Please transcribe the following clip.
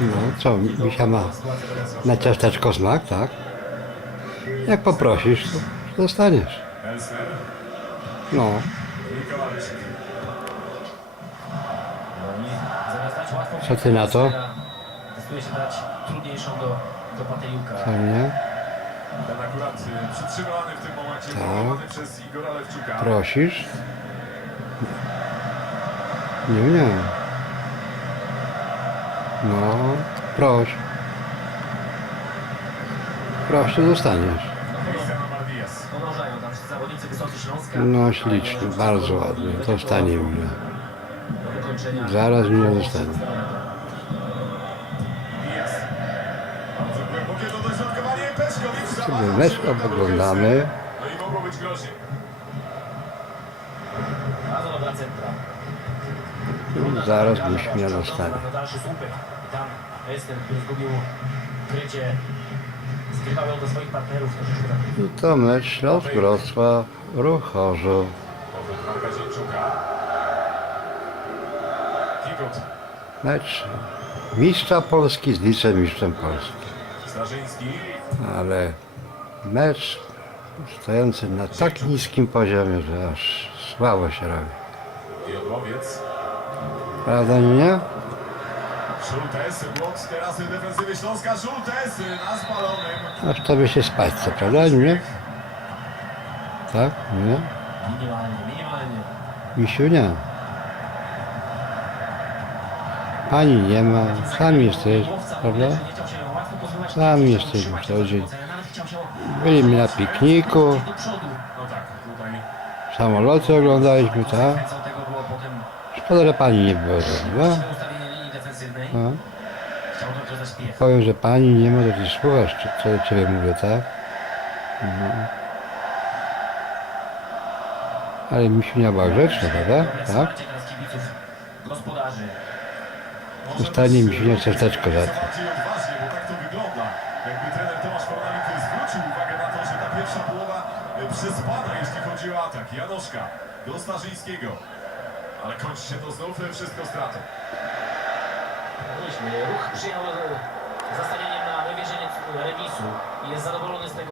No, co, Misia ma na ciasteczko smak, tak? Jak poprosisz, to dostaniesz. No, Co ty na to? Decyduje się dać trudniejszą do, do Patejuka. fajnie. Ten akurat y, przytrzymany w tym momencie, Tak. przez Igora Lewczuka. Prosisz? Nie, nie. Wszyscy zawodnicy Wysocy Śląska. No, ślicznie, bardzo ładnie. Dostanie mnie. Zaraz mnie. Peszkowicz. Sobie mecz oglądamy. No i mogło być centra. Zaraz byś mnie dostanie. I to mecz Śląsk Wrocław, Ruch Chorzów. Mecz mistrza Polski z wicemistrzem Polski. Starzyński. Ale mecz stojący na tak niskim poziomie, że aż słabo się robi. Prawda, nie? Szultes. Blok teraz defensywy Śląska. Szultes na spalonym. Aż tobie się spać, co prawda, nie? Tak? Nie? minimalnie, minimalnie. Misiu nie. Pani nie ma, sam jesteś, prawda? Sam jesteś, to chciał się Byliśmy na pikniku. No tak, samoloty oglądaliśmy, tak? Szkoda, że pani nie linii defensywnej. No. Powiem, że pani nie ma, to ty słuchasz, czy- co do ciebie mówię, tak? No. Ale misiu nie była grzeczna, prawda? Tak? Dostanie mi się ciasteczko za to. Bardziej odważnie, bo to wygląda. Jakby trener Tomasz Kornalik zwrócił uwagę na to, że ta pierwsza połowa przespana, jeśli chodzi o atak. Janoszka do Starzyńskiego. Ale kończy się to znów e, wszystko stratą. Ruch przyjął e, za stawianiem na wywiezienie remisu i jest zadowolony z tego.